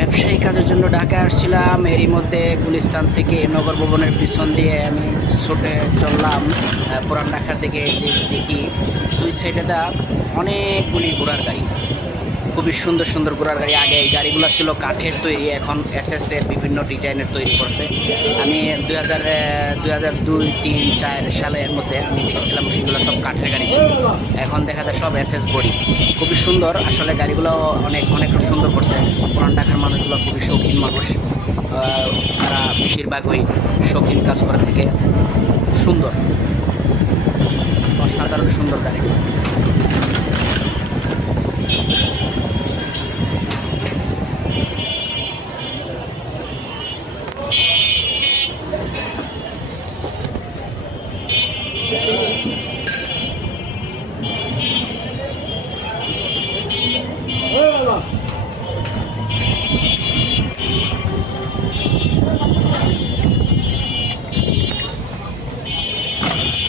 ব্যবসায়ী কাজের জন্য ঢাকায় আসছিলাম। এরই মধ্যে গুলিস্তান থেকে নগর ভবনের পিছন দিয়ে আমি ছুটে চললাম পুরান ঢাকার দিকে দেখি, দুই সাইডে দা অনেকগুলি ঘোড়ার গাড়ি। খুবই সুন্দর সুন্দর ঘোড়ার গাড়ি। আগে এই গাড়িগুলো ছিল কাঠের তৈরি, এখন এস এস এর বিভিন্ন ডিজাইনের তৈরি করছে। আমি দুই হাজার দুই হাজার দুই, তিন, চার সালের মধ্যে আমি দেখছিলাম সেগুলো সব কাঠের গাড়ি ছিল। এখন দেখা যায় সব এস এস বডি। খুবই সুন্দর। আসলে গাড়িগুলো অনেক অনেক সুন্দর করছে। তারা বেশিরভাগ ওই শৌখিন কাজ করা থেকে সুন্দর। অসাধারণ সুন্দর গাড়ি।